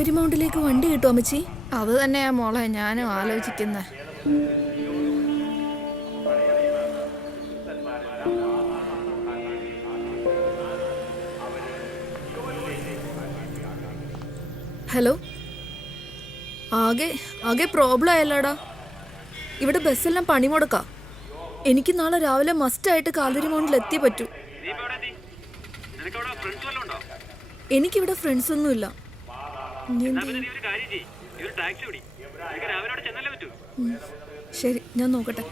Calvary മൗണ്ടിലേക്ക് വണ്ടി കിട്ടുമോ അമ്മച്ചി? അത് തന്നെയാ മോളെ ഞാനും ആലോചിക്കുന്നത്. ഹലോ, ആകെ പ്രോബ്ലം ആയല്ലോടാ. ഇവിടെ ബസ്സെല്ലാം പണിമുടക്കാം. എനിക്ക് നാളെ രാവിലെ മസ്റ്റായിട്ട് കാൽവരി മൗണ്ടിൽ എത്തിയേ പറ്റൂ. എനിക്കിവിടെ ഫ്രണ്ട്സ് ഒന്നുമില്ല. ശരി, ഞാൻ നോക്കട്ടെ.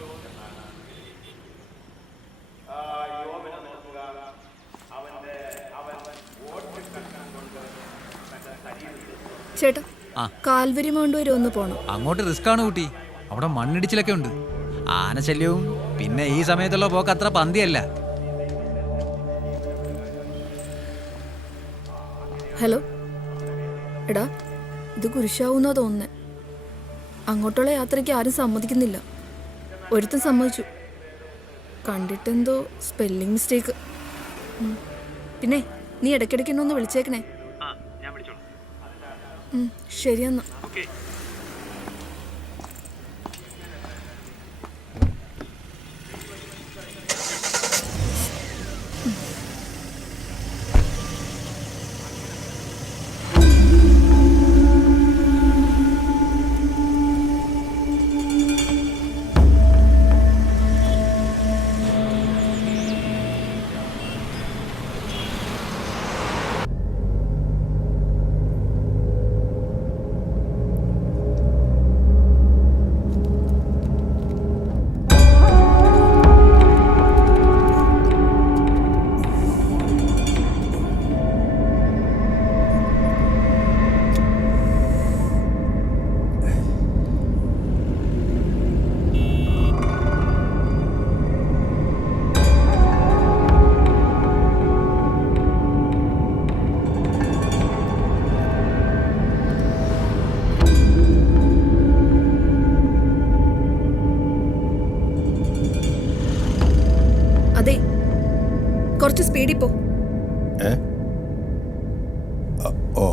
ചേട്ടാ, കാൽവരി മൗണ്ട് വരെ ഒന്ന് പോണം. അങ്ങോട്ട് റിസ്ക് ആണ് കുട്ടി. അവിടെ മണ്ണിടിച്ചിലൊക്കെ ഉണ്ട്, ആനശല്യവും. പിന്നെ ഈ സമയത്തുള്ള പോക്ക് അത്ര പന്തിയല്ല. ഹലോ എടാ, ഇത് കുരിശാവൂന്നാ തോന്നുന്നേ. അങ്ങോട്ടുള്ള യാത്രയ്ക്ക് ആരും സമ്മതിക്കുന്നില്ല. ഒരുത്തൻ സമ്മതിച്ചു. കണ്ടിട്ടെന്തോ സ്പെല്ലിംഗ് മിസ്റ്റേക്ക്. പിന്നെ നീ ഇടയ്ക്കിടയ്ക്ക് എന്നെ ഒന്ന് വിളിച്ചേക്കണേ. ശരിയെന്നാ. അതെ, കുറച്ച് സ്പീഡിൽ പോ. ഓ,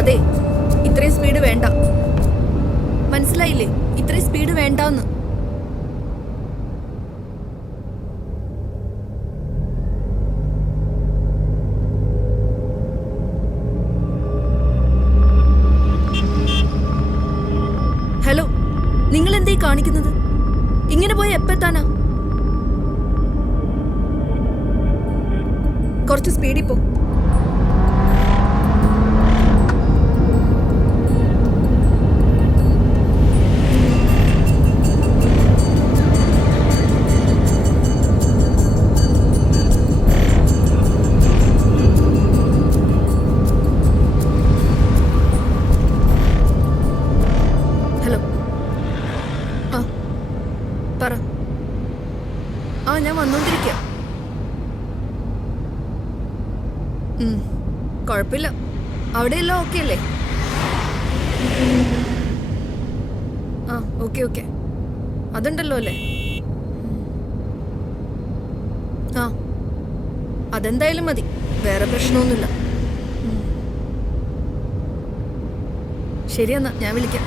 അതെ, ഇത്രയും സ്പീഡ് വേണ്ട. മനസ്സിലായില്ലേ? ഇത്രയും സ്പീഡ് വേണ്ടാന്ന്. ഹലോ, നിങ്ങൾ എന്തേ കാണിക്കുന്നത്? ഇങ്ങനെ പോയി എപ്പെത്താനാ? കുറച്ച് സ്പീഡിൽ പോ. പറ. ഞാൻ വന്നോണ്ടിരിക്കുക. കുഴപ്പമില്ല, അവിടെയെല്ലാം ഓക്കെ അല്ലേ? ഓക്കെ അതുണ്ടല്ലോ അല്ലേ? അതെന്തായാലും മതി, വേറെ പ്രശ്നമൊന്നുമില്ല. ശരിയെന്നാ, ഞാൻ വിളിക്കാം.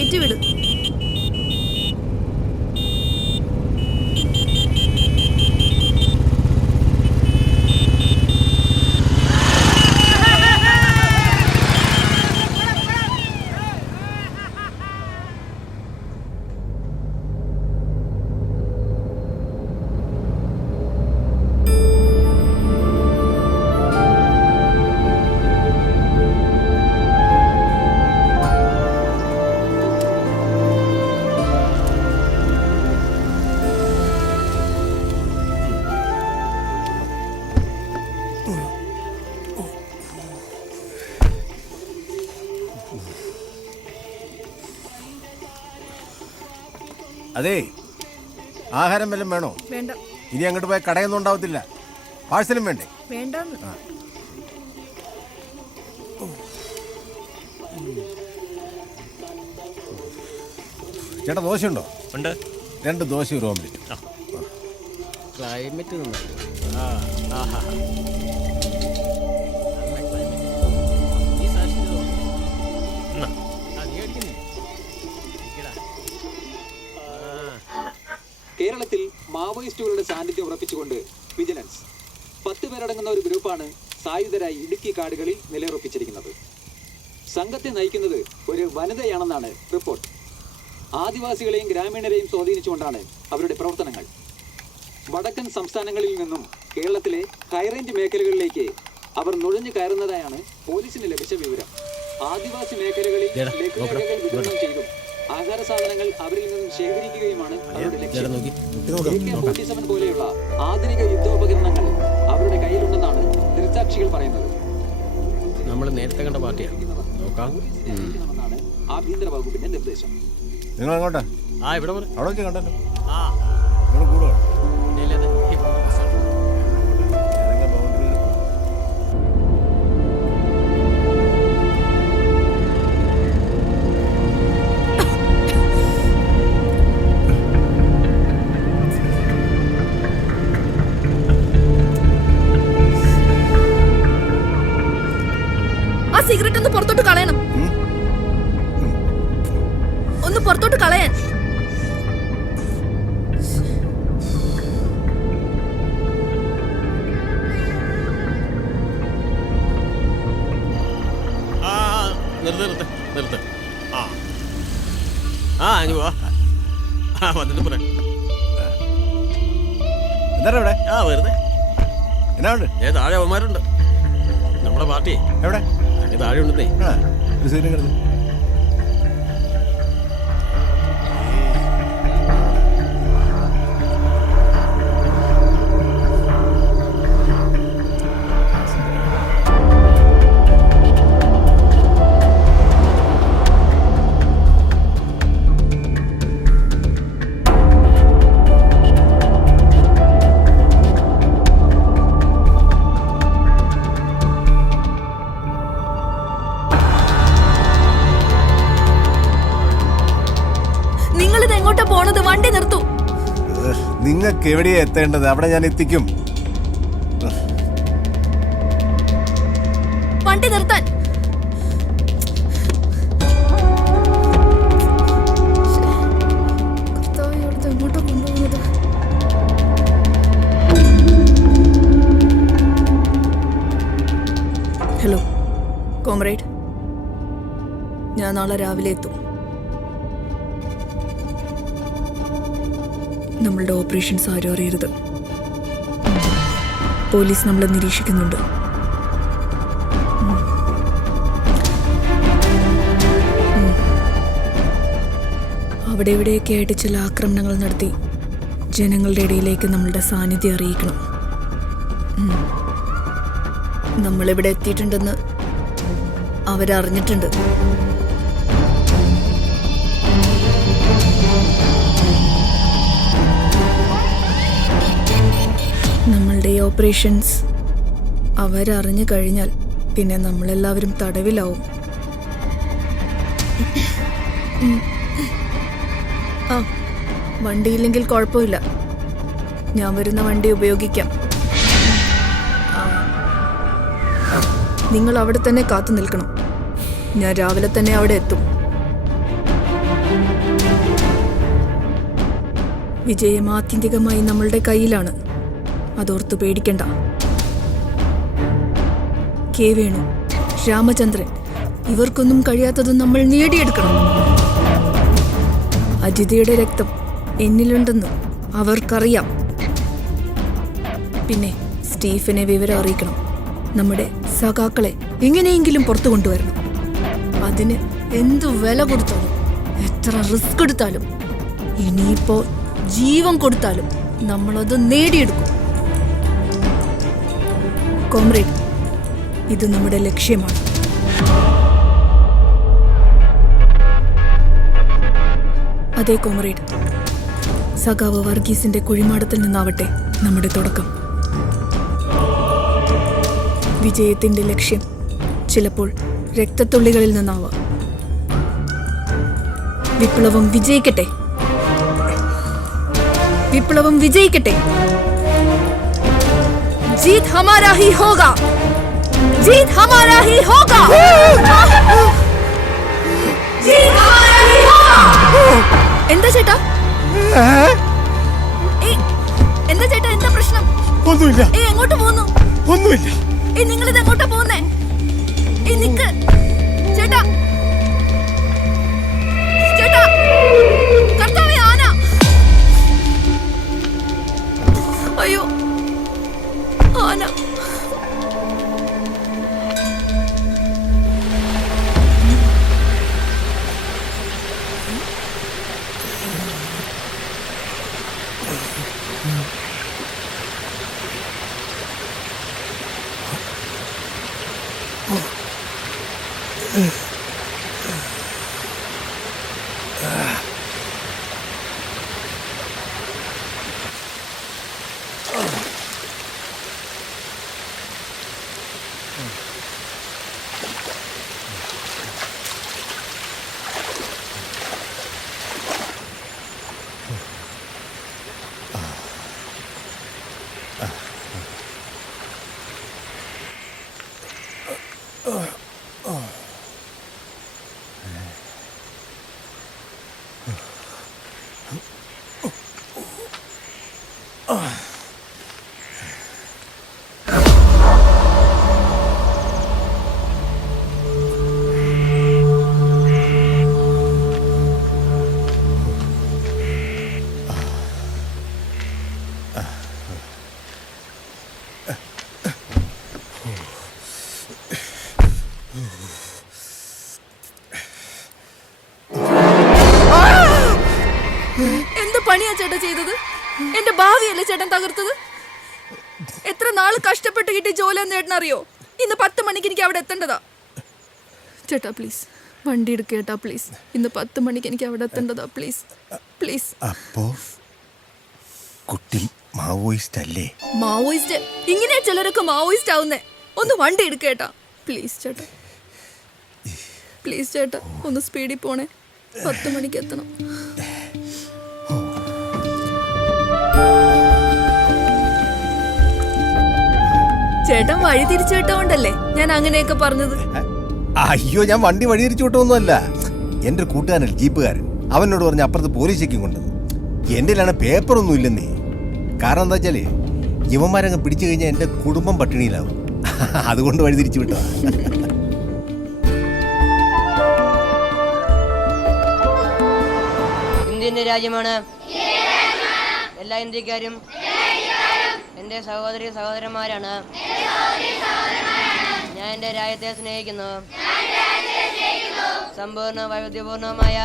കയറ്റിവിട്. അതേ, ആഹാരം വല്ലതും വേണോ? വേണ്ട. ഇനി അങ്ങോട്ട് പോയ കടയൊന്നും ഉണ്ടാവത്തില്ല. പാഴ്സലും വേണ്ടേ? വേണ്ടെന്ന്. ചേട്ടാ, ദോശയുണ്ടോ? ഉണ്ട്. 2 ദോശ ഒരു ഓംലെറ്റ്. ക്ലൈമറ്റ് കേരളത്തിൽ മാവോയിസ്റ്റുകളുടെ സാന്നിധ്യം ഉറപ്പിച്ചുകൊണ്ട് വിജിലൻസ് 10 പേരടങ്ങുന്ന ഒരു ഗ്രൂപ്പാണ് സായുധരായി ഇടുക്കി കാടുകളിൽ നിലയുറപ്പിച്ചിരിക്കുന്നത്. സംഘത്തെ നയിക്കുന്നത് ഒരു വനിതയാണെന്നാണ് റിപ്പോർട്ട്. ആദിവാസികളെയും ഗ്രാമീണരെയും സ്വാധീനിച്ചുകൊണ്ടാണ് അവരുടെ പ്രവർത്തനങ്ങൾ. വടക്കൻ സംസ്ഥാനങ്ങളിൽ നിന്നും കേരളത്തിലെ ഹൈറേഞ്ച് മേഖലകളിലേക്ക് അവർ നുഴഞ്ഞു കയറുന്നതായാണ് പോലീസിന് ലഭിച്ച വിവരം. ആദിവാസി മേഖലകളിൽ ലഘുലേഖകൾ വിതരണം ചെയ്തും ആഹാര സാധനങ്ങൾ അവരിൽ നിന്നും ശേഖരിക്കുകയുമാണ് അവരുടെ ലക്ഷ്യം. AK-47 പോലെയുള്ള ആധുനിക യുദ്ധോപകരണങ്ങൾ അവരുടെ കയ്യിലുണ്ടെന്നാണ് ദൃക്സാക്ഷികൾ പറയുന്നത്. നമ്മൾ നേരത്തെ കണ്ട പാർട്ടിയാണ്. ആഭ്യന്തര വകുപ്പിന്റെ നിർദ്ദേശം. നിങ്ങൾ അങ്ങോട്ടാ? ഇവിടെ അവിടെ വെച്ച് കണ്ടല്ലോ. ആ നിങ്ങൾ കൂടുവാ? ആ സിഗരറ്റ് ഒന്ന് പുറത്തോട്ട് കളയണം. ഒന്ന് പുറത്തോട്ട് കളയാൻ. നിർത്ത്. അഞ്ഞു പോവാ. വന്നിട്ട് പറയാം. എന്താ ഇവിടെ? വെറുതെ എന്നാ ഉണ്ട്? താഴെ അവന്മാരുണ്ട്. നമ്മുടെ പാർട്ടി എവിടെ? താഴെ ഉണ്ടെന്നേ. ഒരു സീറ്റ് കിടന്നു. പോണത്? വണ്ടി നിർത്തൂ. നിങ്ങൾക്ക് എവിടെയാ എത്തേണ്ടത്? അവിടെ ഞാൻ എത്തിക്കും. വണ്ടി നിർത്താൻ. എങ്ങോട്ടാ കൊണ്ടുപോകുന്നത്? ഹലോ കോമ്രേഡ്, ഞാൻ നാളെ രാവിലെ എത്തും. നമ്മളുടെ ഓപ്പറേഷൻസ് ആരും അറിയരുത്. പോലീസ് നമ്മളെ നിരീക്ഷിക്കുന്നുണ്ട്. അവിടെ ഇവിടെയൊക്കെ ആയിട്ട് ചില ആക്രമണങ്ങൾ നടത്തി ജനങ്ങളുടെ ഇടയിലേക്ക് നമ്മളുടെ സാന്നിധ്യം അറിയിക്കണം. നമ്മളിവിടെ എത്തിയിട്ടുണ്ടെന്ന് അവരറിഞ്ഞിട്ടുണ്ട്. നമ്മളുടെ ഈ ഓപ്പറേഷൻസ് അവരറിഞ്ഞു കഴിഞ്ഞാൽ പിന്നെ നമ്മളെല്ലാവരും തടവിലാവും. ആ, വണ്ടിയില്ലെങ്കിൽ കുഴപ്പമില്ല, ഞാൻ വരുന്ന വണ്ടി ഉപയോഗിക്കാം. നിങ്ങൾ അവിടെ തന്നെ കാത്തു നിൽക്കണം. ഞാൻ രാവിലെ തന്നെ അവിടെ എത്തും. വിജയം ആത്യന്തികമായി നമ്മളുടെ കയ്യിലാണ്. അതോർത്ത് പേടിക്കണ്ട. കെ വേണു, രാമചന്ദ്രൻ, ഇവർക്കൊന്നും കഴിയാത്തത് നമ്മൾ നേടിയെടുക്കണം. അജിതയുടെ രക്തം എന്നിലുണ്ടെന്ന് അവർക്കറിയാം. പിന്നെ സ്റ്റീഫനെ വിവരം അറിയിക്കണം. നമ്മുടെ സഖാക്കളെ എങ്ങനെയെങ്കിലും പുറത്തു കൊണ്ടുവരണം. അതിന് എന്തു വില കൊടുത്താലും, എത്ര റിസ്ക് എടുത്താലും, ഇനിയിപ്പോ ജീവൻ കൊടുത്താലും നമ്മളത് നേടിയെടുക്കും. കോമ്രേഡ്, ഇത് നമ്മുടെ ലക്ഷ്യമാണ്. അതേ കോമ്രേഡ്, സഖാവ് വർഗീസിന്റെ കുഴിമാടത്തിൽ നിന്നാവട്ടെ നമ്മുടെ തുടക്കം. വിജയത്തിന്റെ ലക്ഷ്യം ചിലപ്പോൾ രക്തത്തുള്ളികളിൽ നിന്നാവാം. വിപ്ലവം വിജയിക്കട്ടെ, വിപ്ലവം വിജയിക്കട്ടെ. ജീത് ഹമാരാ ഹി ഹോഗാ, ജീത് ഹമാരാ ഹി ഹോഗാ, ജീത് ഹമാരാ ഹി ഹോഗാ. എന്താ ചേട്ടാ? എന്താ ചേട്ടാ, എന്താ പ്രശ്നം? ഒന്നുമില്ല, എങ്ങോട്ട് പോകുന്നു? ഒന്നുമില്ല. നിങ്ങളിത് എങ്ങോട്ടാ പോകുന്നേ? നിക്ക് ചേട്ടാ, ചേട്ടാ, കർത്താവേ, ആന! അയ്യോ, ആന! എന്ത് പണിയാ ചേട്ടാ ചെയ്തത്? എന്റെ ഭാവിയല്ലേ ചേട്ടൻ തകർത്തത്? എത്ര നാള് കഷ്ടപ്പെട്ട് കിട്ടി ജോലി നേടണറിയോ? ഇന്ന് 10 മണിക്ക് എനിക്ക് അവിടെ എത്തേണ്ടതാ. ചേട്ടാ പ്ലീസ് വണ്ടി എടുക്കേട്ടാ പ്ലീസ്. ഇന്ന് 10 മണിക്ക് എനിക്ക് അവിടെ എത്തേണ്ടതാ പ്ലീസ്, പ്ലീസ്. അപ്പോ കുട്ടി മാവോയിസ്റ്റ് അല്ലേ? മാവോയിസ്റ്റ്? ഇങ്ങനെയാ ചിലരൊക്കെ മാവോയിസ്റ്റ് ആവുന്നേ. ഒന്ന് വണ്ടി എടുക്കേട്ടാ പ്ലീസ് ചേട്ടാ, പ്ലീസ് ചേട്ടാ, ഒന്ന് സ്പീഡിൽ പോണേ. 10 മണിക്ക് എത്തണം. ചേട്ടൻ വഴി തിരിച്ചു വിട്ടോണ്ടല്ലേ ഞാൻ അങ്ങനെയൊക്കെ പറഞ്ഞത്. അയ്യോ, ഞാൻ വണ്ടി വഴി തിരിച്ചു വിട്ടൊന്നുമല്ല. എന്റെ കൂട്ടുകാരൻ ജീപ്പുകാരൻ അവനോട് പറഞ്ഞ അപ്പുറത്ത് പോലീസ് ചെക്കിങ് കൊണ്ടത്. എന്റെ പേപ്പറൊന്നും ഇല്ലെന്നേ. കാരണം എന്താ വെച്ചാല് യുവന്മാരങ്ങ് പിടിച്ചു കഴിഞ്ഞാൽ എന്റെ കുടുംബം പട്ടിണിയിലാവും. അതുകൊണ്ട് വഴി തിരിച്ചു വിട്ടതാ. ഇന്ത്യന്റെ രാജ്യമാണ്. എല്ലാ ഇന്ത്യക്കാരും എൻ്റെ സഹോദരി സഹോദരന്മാരാണ്. ഞാൻ എൻ്റെ രാജ്യത്തെ സ്നേഹിക്കുന്നു. സമ്പൂർണ്ണ വൈവിധ്യപൂർണമായ